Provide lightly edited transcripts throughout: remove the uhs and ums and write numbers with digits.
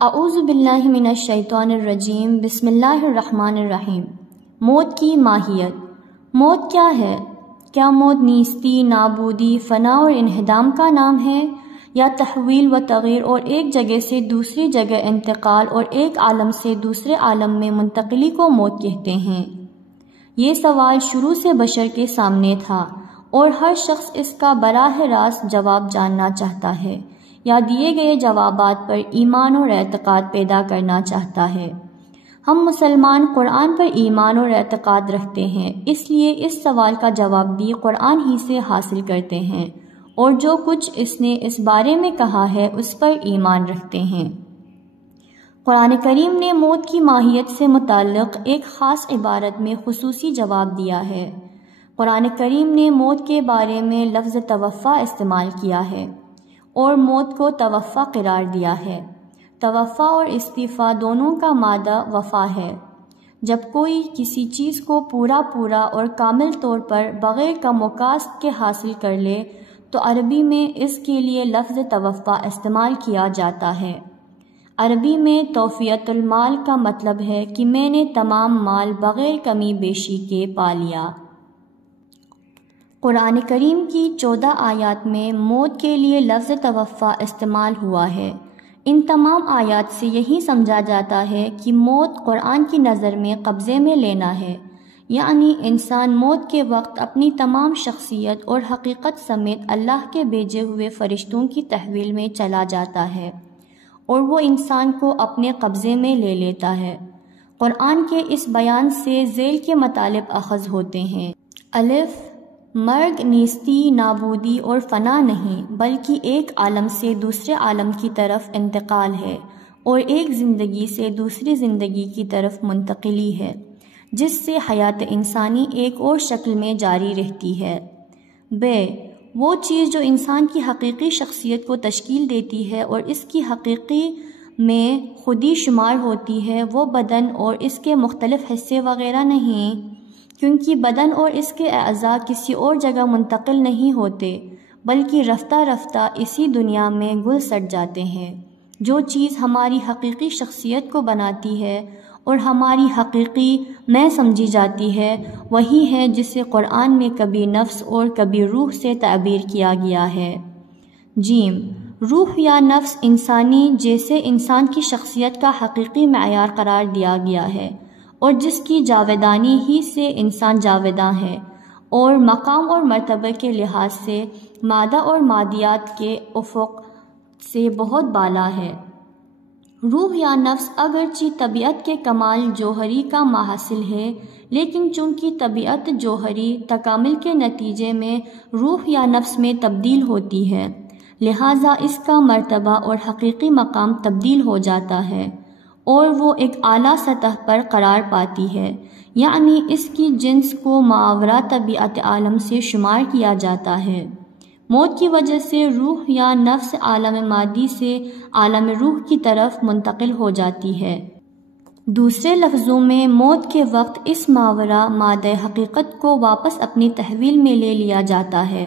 اعوذ باللہ من الشیطان الرجیم بسم اللہ الرحمن الرحیم۔ موت کی ماہیت۔ موت کیا ہے؟ کیا موت نیستی، نابودی، فنا اور انہدام کا نام ہے، یا تحویل و تغیر اور ایک جگہ سے دوسری جگہ انتقال اور ایک عالم سے دوسرے عالم میں منتقلی کو موت کہتے ہیں؟ یہ سوال شروع سے بشر کے سامنے تھا اور ہر شخص اس کا براہ راست جواب جاننا چاہتا ہے یا دیے گئے جوابات پر ایمان اور اعتقاد پیدا کرنا چاہتا ہے۔ ہم مسلمان قرآن پر ایمان اور اعتقاد رکھتے ہیں، اس لیے اس سوال کا جواب بھی قرآن ہی سے حاصل کرتے ہیں اور جو کچھ اس نے اس بارے میں کہا ہے اس پر ایمان رکھتے ہیں۔ قرآن کریم نے موت کی ماہیت سے متعلق ایک خاص عبارت میں خصوصی جواب دیا ہے۔ قرآن کریم نے موت کے بارے میں لفظ توفیٰ استعمال کیا ہے اور موت کو توفیٰ قرار دیا ہے۔ توفیٰ اور استعفاء دونوں کا مادہ وفا ہے۔ جب کوئی کسی چیز کو پورا اور کامل طور پر بغیر کم و کاست کے حاصل کر لے تو عربی میں اس کے لیے لفظ توفیٰ استعمال کیا جاتا ہے۔ عربی میں توفیت المال کا مطلب ہے کہ میں نے تمام مال بغیر کمی بیشی کے پا لیا۔ قرآن کریم کی 14 آیات میں موت کے لیے لفظ توفیٰ استعمال ہوا ہے۔ ان تمام آیات سے یہی سمجھا جاتا ہے کہ موت قرآن کی نظر میں قبضے میں لینا ہے، یعنی انسان موت کے وقت اپنی تمام شخصیت اور حقیقت سمیت اللہ کے بھیجے ہوئے فرشتوں کی تحویل میں چلا جاتا ہے اور وہ انسان کو اپنے قبضے میں لے لیتا ہے۔ قرآن کے اس بیان سے ذیل کے مطالب اخذ ہوتے ہیں۔ الف، مرگ نیستی، نابودی اور فنا نہیں، بلکہ ایک عالم سے دوسرے عالم کی طرف انتقال ہے اور ایک زندگی سے دوسری زندگی کی طرف منتقلی ہے، جس سے حیات انسانی ایک اور شکل میں جاری رہتی ہے۔ ب، وہ چیز جو انسان کی حقیقی شخصیت کو تشکیل دیتی ہے اور اس کی حقیقی میں خودی شمار ہوتی ہے، وہ بدن اور اس کے مختلف حصے وغیرہ نہیں، کیونکہ بدن اور اس کے اعضاء کسی اور جگہ منتقل نہیں ہوتے بلکہ رفتہ رفتہ اسی دنیا میں گل سٹ جاتے ہیں۔ جو چیز ہماری حقیقی شخصیت کو بناتی ہے اور ہماری حقیقی میں سمجھی جاتی ہے، وہی ہے جسے قرآن میں کبھی نفس اور کبھی روح سے تعبیر کیا گیا ہے۔ جیم، روح یا نفس انسانی جیسے انسان کی شخصیت کا حقیقی معیار قرار دیا گیا ہے اور جس کی جاودانی ہی سے انسان جاوداں ہے اور مقام اور مرتبہ کے لحاظ سے مادہ اور مادیات کے افق سے بہت بالا ہے۔ روح یا نفس اگرچہ طبیعت کے کمال جوہری کا ماحصل ہے، لیکن چونکہ طبیعت جوہری تکامل کے نتیجے میں روح یا نفس میں تبدیل ہوتی ہے، لہٰذا اس کا مرتبہ اور حقیقی مقام تبدیل ہو جاتا ہے اور وہ ایک اعلیٰ سطح پر قرار پاتی ہے، یعنی اس کی جنس کو ماورا طبیعت عالم سے شمار کیا جاتا ہے۔ موت کی وجہ سے روح یا نفس عالم مادی سے عالم روح کی طرف منتقل ہو جاتی ہے۔ دوسرے لفظوں میں موت کے وقت اس ماورا مادہ حقیقت کو واپس اپنی تحویل میں لے لیا جاتا ہے۔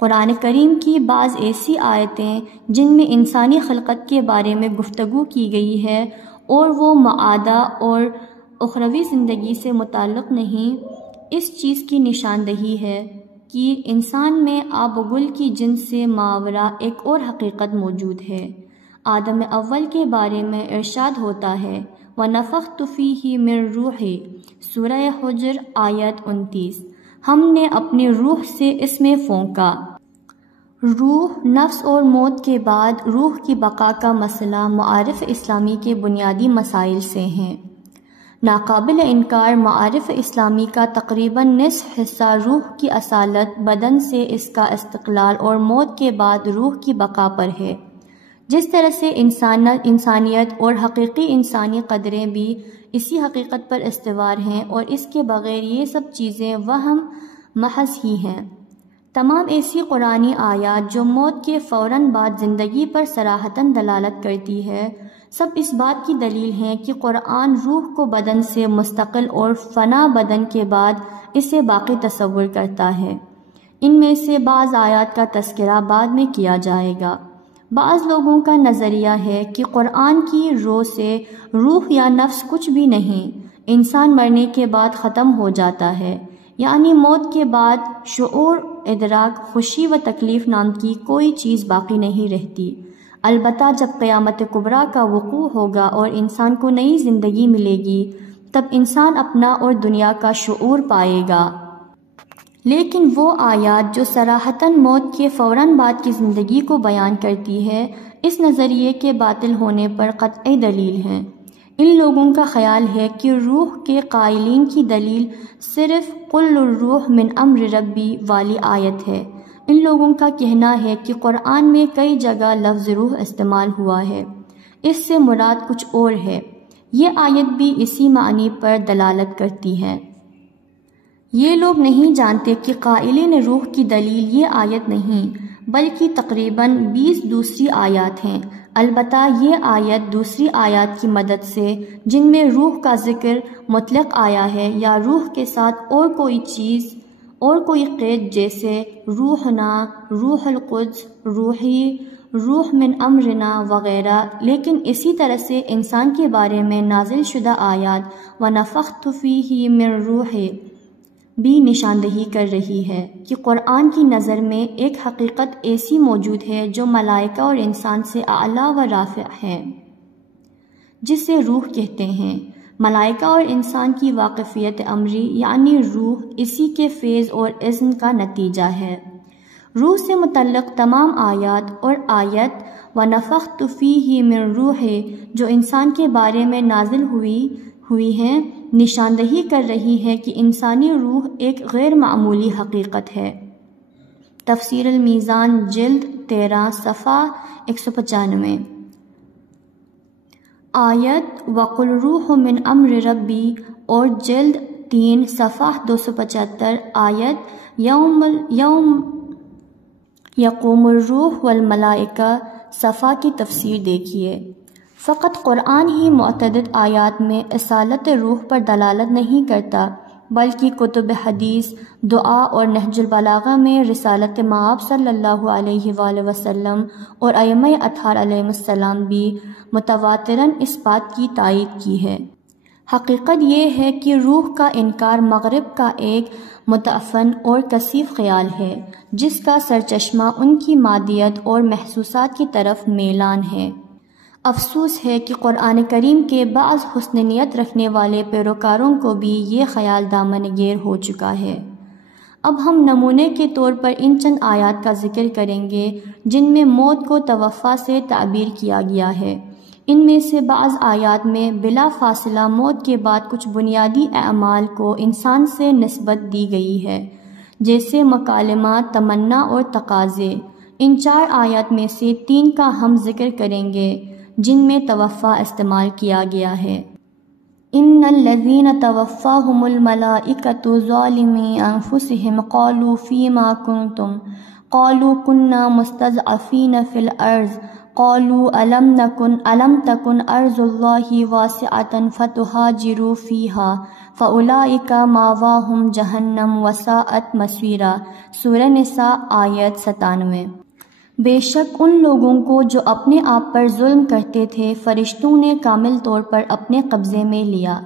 قرآن کریم کی بعض ایسی آیتیں جن میں انسانی خلقت کے بارے میں گفتگو کی گئی ہے اور وہ معادہ اور اخروی زندگی سے متعلق نہیں، اس چیز کی نشاندہی ہے کہ انسان میں آب و گل کی جنس سے ماورا ایک اور حقیقت موجود ہے۔ آدم اول کے بارے میں ارشاد ہوتا ہے وَنَفَخْتُ فِيهِ مِن رُوحِي، سورہ حجر آیت 29، ہم نے اپنی روح سے اس میں پھونکا۔ روح، نفس اور موت کے بعد روح کی بقا کا مسئلہ معارف اسلامی کے بنیادی مسائل سے ہیں۔ ناقابل انکار معارف اسلامی کا تقریباً نصف حصہ روح کی اصالت، بدن سے اس کا استقلال اور موت کے بعد روح کی بقا پر ہے۔ جس طرح سے انسانیت اور حقیقی انسانی قدریں بھی اسی حقیقت پر استوار ہیں اور اس کے بغیر یہ سب چیزیں وہم محض ہی ہیں۔ تمام ایسی قرآنی آیات جو موت کے فوراً بعد زندگی پر صراحتاً دلالت کرتی ہے، سب اس بات کی دلیل ہیں کہ قرآن روح کو بدن سے مستقل اور فنا بدن کے بعد اسے باقی تصور کرتا ہے۔ ان میں سے بعض آیات کا تذکرہ بعد میں کیا جائے گا۔ بعض لوگوں کا نظریہ ہے کہ قرآن کی رو سے روح یا نفس کچھ بھی نہیں، انسان مرنے کے بعد ختم ہو جاتا ہے، یعنی موت کے بعد شعور، ادراک، خوشی و تکلیف نام کی کوئی چیز باقی نہیں رہتی۔ البتہ جب قیامت کبریٰ کا وقوع ہوگا اور انسان کو نئی زندگی ملے گی، تب انسان اپنا اور دنیا کا شعور پائے گا۔ لیکن وہ آیات جو صراحتاً موت کے فوراً بعد کی زندگی کو بیان کرتی ہے، اس نظریے کے باطل ہونے پر قطعی دلیل ہیں۔ ان لوگوں کا خیال ہے کہ روح کے قائلین کی دلیل صرف قل الروح من امر ربی والی آیت ہے۔ ان لوگوں کا کہنا ہے کہ قرآن میں کئی جگہ لفظ روح استعمال ہوا ہے، اس سے مراد کچھ اور ہے۔ یہ آیت بھی اسی معنی پر دلالت کرتی ہے۔ یہ لوگ نہیں جانتے کہ قائلین روح کی دلیل یہ آیت نہیں بلکہ تقریباً 20 دوسری آیات ہیں۔ البتہ یہ آیت دوسری آیات کی مدد سے جن میں روح کا ذکر مطلق آیا ہے یا روح کے ساتھ اور کوئی چیز اور کوئی قید جیسے روحنا، روح القدس، روحی، روح من امرنا وغیرہ، لیکن اسی طرح سے انسان کے بارے میں نازل شدہ آیات وَنَفَخْتُ فِيهِ مِن روحِ بھی نشاندہی کر رہی ہے کہ قرآن کی نظر میں ایک حقیقت ایسی موجود ہے جو ملائکہ اور انسان سے اعلیٰ و رافع ہے، جسے روح کہتے ہیں۔ ملائکہ اور انسان کی واقفیت امری یعنی روح اسی کے فیض اور اذن کا نتیجہ ہے۔ روح سے متعلق تمام آیات اور آیت وَنَفَخْتُ فِيهِ مِن روحِ جو انسان کے بارے میں نازل ہوئی ہیں، نشاندہی کر رہی ہے کہ انسانی روح ایک غیر معمولی حقیقت ہے۔ تفسیر المیزان جلد 13 صفحہ 195۔ آیت وَقُلْ رُوحٌ مِّنْ أَمْرِ رَبِّي اور جلد 3 صفحہ 275 آیت یوم یقوم الروح والملائکہ صفحہ کی تفسیر دیکھیے۔ فقط قرآن ہی متعدد آیات میں اصالت روح پر دلالت نہیں کرتا، بلکہ کتب حدیث، دعا اور نہج البلاغہ میں رسالت مآب صلی اللہ علیہ وآلہ وسلم اور ائمہ اطہار علیہم السلام بھی متواتراً اس بات کی تائید کی ہے۔ حقیقت یہ ہے کہ روح کا انکار مغرب کا ایک متعفن اور کثیف خیال ہے، جس کا سرچشمہ ان کی مادیت اور محسوسات کی طرف میلان ہے۔ افسوس ہے کہ قرآن کریم کے بعض حسن نیت رکھنے والے پیروکاروں کو بھی یہ خیال دامن گیر ہو چکا ہے۔ اب ہم نمونے کے طور پر ان چند آیات کا ذکر کریں گے جن میں موت کو توفیٰ سے تعبیر کیا گیا ہے۔ ان میں سے بعض آیات میں بلا فاصلہ موت کے بعد کچھ بنیادی اعمال کو انسان سے نسبت دی گئی ہے، جیسے مکالمات، تمنا اور تقاضے۔ ان 4 آیات میں سے 3 کا ہم ذکر کریں گے جن میں توفیٰ استعمال کیا گیا ہے۔ ان الذین توفاہم الملائکۃ ظالمی انفسہم قالوا فیما کنتم قالوا کنا مستضعفین فی الارض قالوا الم تکن ارض اللہ واسعۃ فتہاجروا فیہا فاولئک مأواہم جہنم وساءت مصیرا۔ سورہ نساء آیت 97۔ بے شک ان لوگوں کو جو اپنے آپ پر ظلم کرتے تھے فرشتوں نے کامل طور پر اپنے قبضے میں لیا۔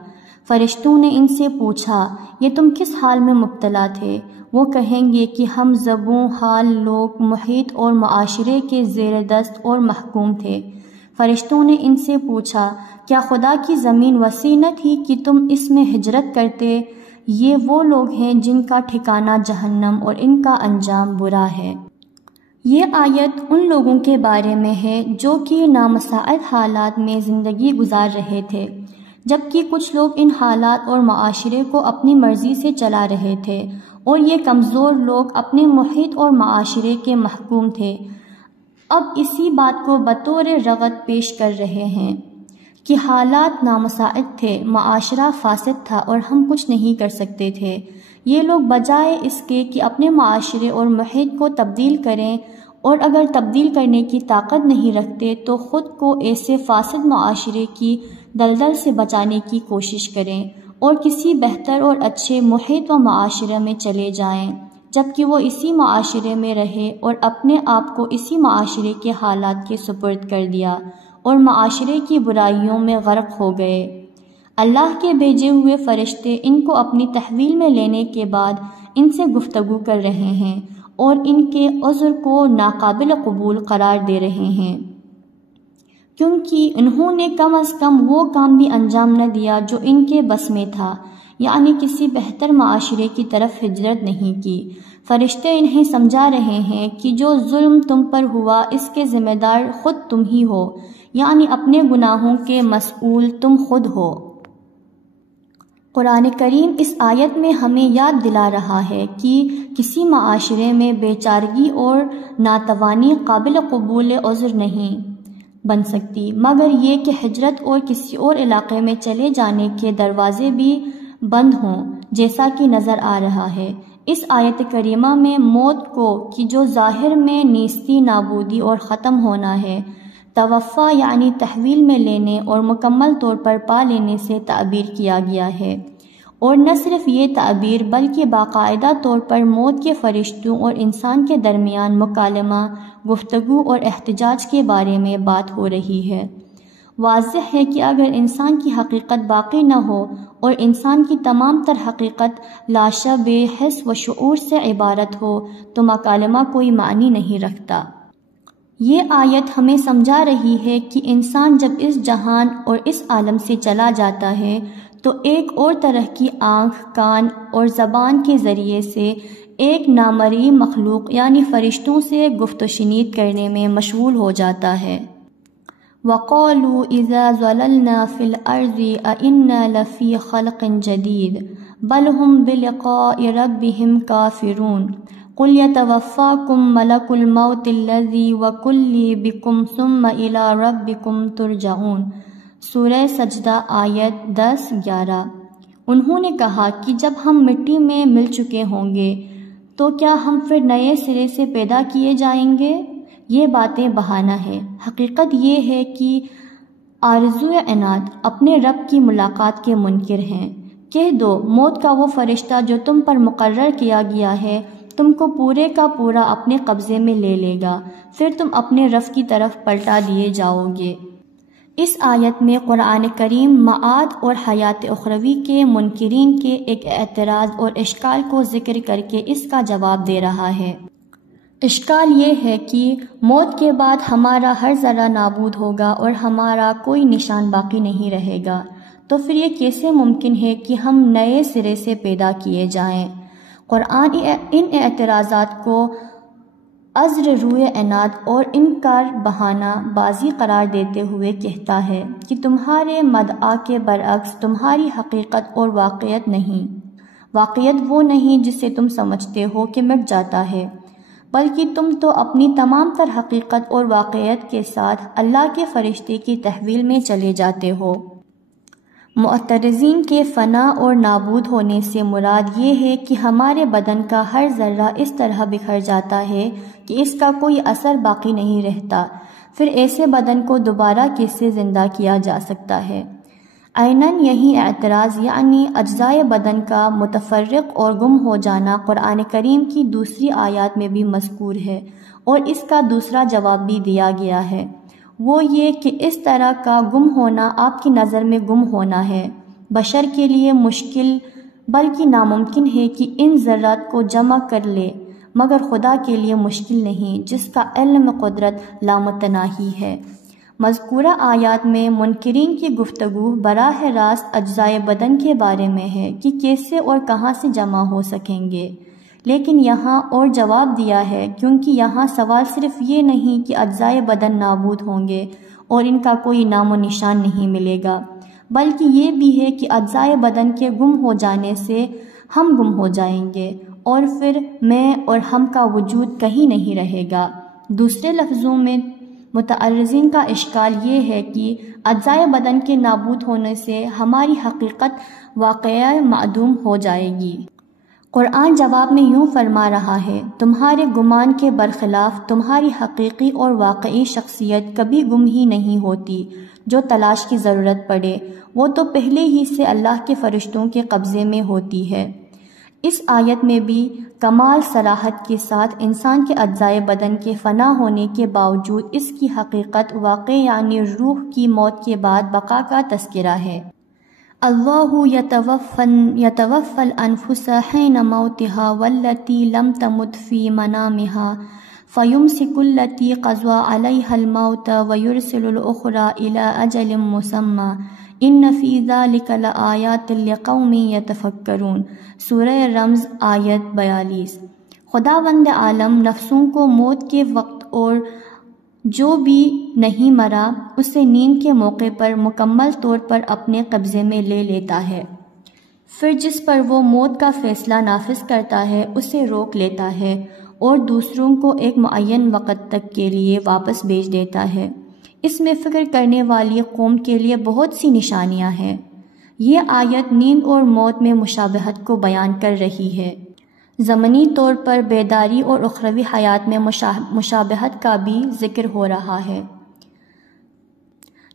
فرشتوں نے ان سے پوچھا یہ تم کس حال میں مبتلا تھے؟ وہ کہیں گے کہ ہم زبوں حال لوگ محیط اور معاشرے کے زیر دست اور محکوم تھے۔ فرشتوں نے ان سے پوچھا کیا خدا کی زمین وسیع نہ تھی کہ تم اس میں ہجرت کرتے؟ یہ وہ لوگ ہیں جن کا ٹھکانہ جہنم اور ان کا انجام برا ہے۔ یہ آیت ان لوگوں کے بارے میں ہے جو کہ نامساعد حالات میں زندگی گزار رہے تھے، جبکہ کچھ لوگ ان حالات اور معاشرے کو اپنی مرضی سے چلا رہے تھے، اور یہ کمزور لوگ اپنے محیط اور معاشرے کے محکوم تھے۔ اب اسی بات کو بطور رغت پیش کر رہے ہیں کہ حالات نامساعد تھے، معاشرہ فاسد تھا اور ہم کچھ نہیں کر سکتے تھے۔ یہ لوگ بجائے اس کے کہ اپنے معاشرے اور محیط کو تبدیل کریں، اور اگر تبدیل کرنے کی طاقت نہیں رکھتے تو خود کو ایسے فاسد معاشرے کی دلدل سے بچانے کی کوشش کریں اور کسی بہتر اور اچھے محیط و معاشرے میں چلے جائیں جبکہ وہ اسی معاشرے میں رہے اور اپنے آپ کو اسی معاشرے کے حالات کے سپرد کر دیا اور معاشرے کی برائیوں میں غرق ہو گئے۔ اللہ کے بھیجے ہوئے فرشتے ان کو اپنی تحویل میں لینے کے بعد ان سے گفتگو کر رہے ہیں اور ان کے عذر کو ناقابل قبول قرار دے رہے ہیں، کیونکہ انہوں نے کم از کم وہ کام بھی انجام نہ دیا جو ان کے بس میں تھا، یعنی کسی بہتر معاشرے کی طرف ہجرت نہیں کی۔ فرشتے انہیں سمجھا رہے ہیں کہ جو ظلم تم پر ہوا اس کے ذمہ دار خود تم ہی ہو، یعنی اپنے گناہوں کے مسئول تم خود ہو۔ قرآن کریم اس آیت میں ہمیں یاد دلا رہا ہے کہ کسی معاشرے میں بے چارگی اور ناتوانی قابل قبول عذر نہیں بن سکتی، مگر یہ کہ ہجرت اور کسی اور علاقے میں چلے جانے کے دروازے بھی بند ہوں، جیسا کہ نظر آ رہا ہے اس آیت کریمہ میں موت کو، کہ جو ظاہر میں نیستی، نابودی اور ختم ہونا ہے، توفع یعنی تحویل میں لینے اور مکمل طور پر پا لینے سے تعبیر کیا گیا ہے، اور نہ صرف یہ تعبیر بلکہ باقاعدہ طور پر موت کے فرشتوں اور انسان کے درمیان مکالمہ، گفتگو اور احتجاج کے بارے میں بات ہو رہی ہے۔ واضح ہے کہ اگر انسان کی حقیقت باقی نہ ہو اور انسان کی تمام تر حقیقت لاشعب حس و شعور سے عبارت ہو تو مکالمہ کوئی معنی نہیں رکھتا۔ یہ آیت ہمیں سمجھا رہی ہے کہ انسان جب اس جہان اور اس عالم سے چلا جاتا ہے تو ایک اور طرح کی آنکھ، کان اور زبان کے ذریعے سے ایک نامرئی مخلوق یعنی فرشتوں سے گفت و شنید کرنے میں مشغول ہو جاتا ہے۔ وَقَالُوا إِذَا ضَلَلْنَا فِي الْأَرْضِ أَإِنَّا لَفِي خَلْقٍ جَدِيدٍ بَلْ هُمْ بِلِقَاءِ رَبِّهِمْ كَافِرُونَ قُلْ يَتَوَفَّاكُمْ مَلَكُ الْمَوْتِ الَّذِي وَكُلِّ بِكُمْ ثُمَّ إِلَى رَبِّكُمْ تُرْجَعُونَ۔ سورہ سجدہ آیت 10-11۔ انہوں نے کہا کہ جب ہم مٹی میں مل چکے ہوں گے تو کیا ہم پھر نئے سرے سے پیدا کیے جائیں گے؟ یہ باتیں بہانہ ہے۔ حقیقت یہ ہے کہ آرزو عناد اپنے رب کی ملاقات کے منکر ہیں۔ کہہ دو، موت کا وہ فرشتہ جو تم پر مقرر کیا گیا ہے تم کو پورے کا پورا اپنے قبضے میں لے لے گا، پھر تم اپنے رب کی طرف پلٹا دیے جاؤ گے۔ اس آیت میں قرآن کریم معاد اور حیات اخروی کے منکرین کے ایک اعتراض اور اشکال کو ذکر کر کے اس کا جواب دے رہا ہے۔ اشکال یہ ہے کہ موت کے بعد ہمارا ہر ذرہ نابود ہوگا اور ہمارا کوئی نشان باقی نہیں رہے گا، تو پھر یہ کیسے ممکن ہے کہ ہم نئے سرے سے پیدا کیے جائیں؟ قرآن ان اعتراضات کو عذر روئے عناد اور انکار بہانہ بازی قرار دیتے ہوئے کہتا ہے کہ تمہارے مدعا کے برعکس تمہاری حقیقت اور واقعیت نہیں، واقعیت وہ نہیں جسے تم سمجھتے ہو کہ مٹ جاتا ہے، بلکہ تم تو اپنی تمام تر حقیقت اور واقعیت کے ساتھ اللہ کے فرشتے کی تحویل میں چلے جاتے ہو۔ معترضین کے فنا اور نابود ہونے سے مراد یہ ہے کہ ہمارے بدن کا ہر ذرہ اس طرح بکھر جاتا ہے کہ اس کا کوئی اثر باقی نہیں رہتا، پھر ایسے بدن کو دوبارہ کیسے زندہ کیا جا سکتا ہے؟ عیناً یہی اعتراض یعنی اجزائے بدن کا متفرق اور گم ہو جانا قرآن کریم کی دوسری آیات میں بھی مذکور ہے، اور اس کا دوسرا جواب بھی دیا گیا ہے، وہ یہ کہ اس طرح کا گم ہونا آپ کی نظر میں گم ہونا ہے، بشر کے لیے مشکل بلکہ ناممکن ہے کہ ان ذرات کو جمع کر لے، مگر خدا کے لیے مشکل نہیں جس کا علم قدرت لامتناہی ہے۔ مذکورہ آیات میں منکرین کی گفتگو براہ راست اجزائے بدن کے بارے میں ہے کہ کیسے اور کہاں سے جمع ہو سکیں گے، لیکن یہاں اور جواب دیا ہے، کیونکہ یہاں سوال صرف یہ نہیں کہ اجزائے بدن نابود ہوں گے اور ان کا کوئی نام و نشان نہیں ملے گا، بلکہ یہ بھی ہے کہ اجزائے بدن کے گم ہو جانے سے ہم گم ہو جائیں گے اور پھر میں اور ہم کا وجود کہیں نہیں رہے گا۔ دوسرے لفظوں میں متعرضین کا اشکال یہ ہے کہ اجزائے بدن کے نابود ہونے سے ہماری حقیقت واقعہ معدوم ہو جائے گی۔ قرآن جواب میں یوں فرما رہا ہے، تمہارے گمان کے برخلاف تمہاری حقیقی اور واقعی شخصیت کبھی گم ہی نہیں ہوتی، جو تلاش کی ضرورت پڑے وہ تو پہلے ہی سے اللہ کے فرشتوں کے قبضے میں ہوتی ہے۔ اس آیت میں بھی کمال صراحت کے ساتھ انسان کے اجزائے بدن کے فنا ہونے کے باوجود اس کی حقیقت واقع یعنی روح کی موت کے بعد بقا کا تذکرہ ہے۔ اللہ یتوفی الانفس حین موتها والتی لم تمت فی منامها فیمسک التی قضى علیها الموت ویرسل الاخرى الی اجل مسمى ان فی ذلک لآیات لقوم یتفکرون۔ سورہ رمز آیت 42۔ خداوند عالم نفسوں کو موت کے وقت اور جو بھی نہیں مرا اسے نیند کے موقع پر مکمل طور پر اپنے قبضے میں لے لیتا ہے، پھر جس پر وہ موت کا فیصلہ نافذ کرتا ہے اسے روک لیتا ہے اور دوسروں کو ایک معین وقت تک کے لیے واپس بھیج دیتا ہے۔ اس میں فکر کرنے والی قوم کے لیے بہت سی نشانیاں ہیں۔ یہ آیت نیند اور موت میں مشابہت کو بیان کر رہی ہے۔ زمینی طور پر بیداری اور اخروی حیات میں مشابہت کا بھی ذکر ہو رہا ہے۔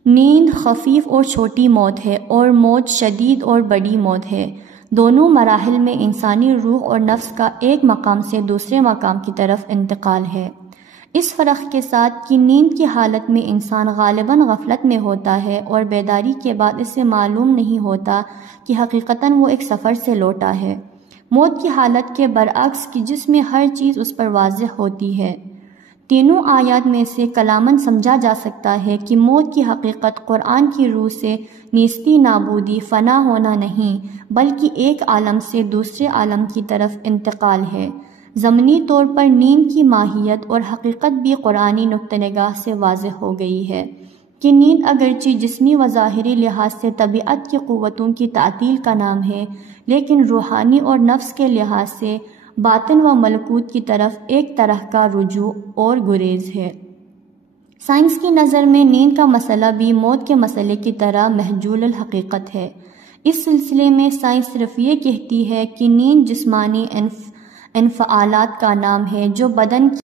نیند خفیف اور چھوٹی موت ہے اور موت شدید اور بڑی موت ہے۔ دونوں مراحل میں انسانی روح اور نفس کا ایک مقام سے دوسرے مقام کی طرف انتقال ہے، اس فرق کے ساتھ کہ نیند کی حالت میں انسان غالباً غفلت میں ہوتا ہے اور بیداری کے بعد اسے معلوم نہیں ہوتا کہ حقیقتاً وہ ایک سفر سے لوٹا ہے۔ موت کی حالت کے برعکس کہ جس میں ہر چیز اس پر واضح ہوتی ہے۔ تینوں آیات میں سے کلاماً سمجھا جا سکتا ہے کہ موت کی حقیقت قرآن کی روح سے نیستی نابودی فنا ہونا نہیں بلکہ ایک عالم سے دوسرے عالم کی طرف انتقال ہے۔ ضمنی طور پر نیند کی ماہیت اور حقیقت بھی قرآنی نقطہ نگاہ سے واضح ہو گئی ہے کہ نیند اگرچہ جسمی و ظاہری لحاظ سے طبیعت کی قوتوں کی تعطیل کا نام ہے لیکن روحانی اور نفس کے لحاظ سے باطن و ملکوت کی طرف ایک طرح کا رجوع اور گریز ہے۔ سائنس کی نظر میں نیند کا مسئلہ بھی موت کے مسئلے کی طرح محجول الحقیقت ہے۔ اس سلسلے میں سائنس صرف یہ کہتی ہے کہ نیند جسمانی انفعالات کا نام ہے جو بدن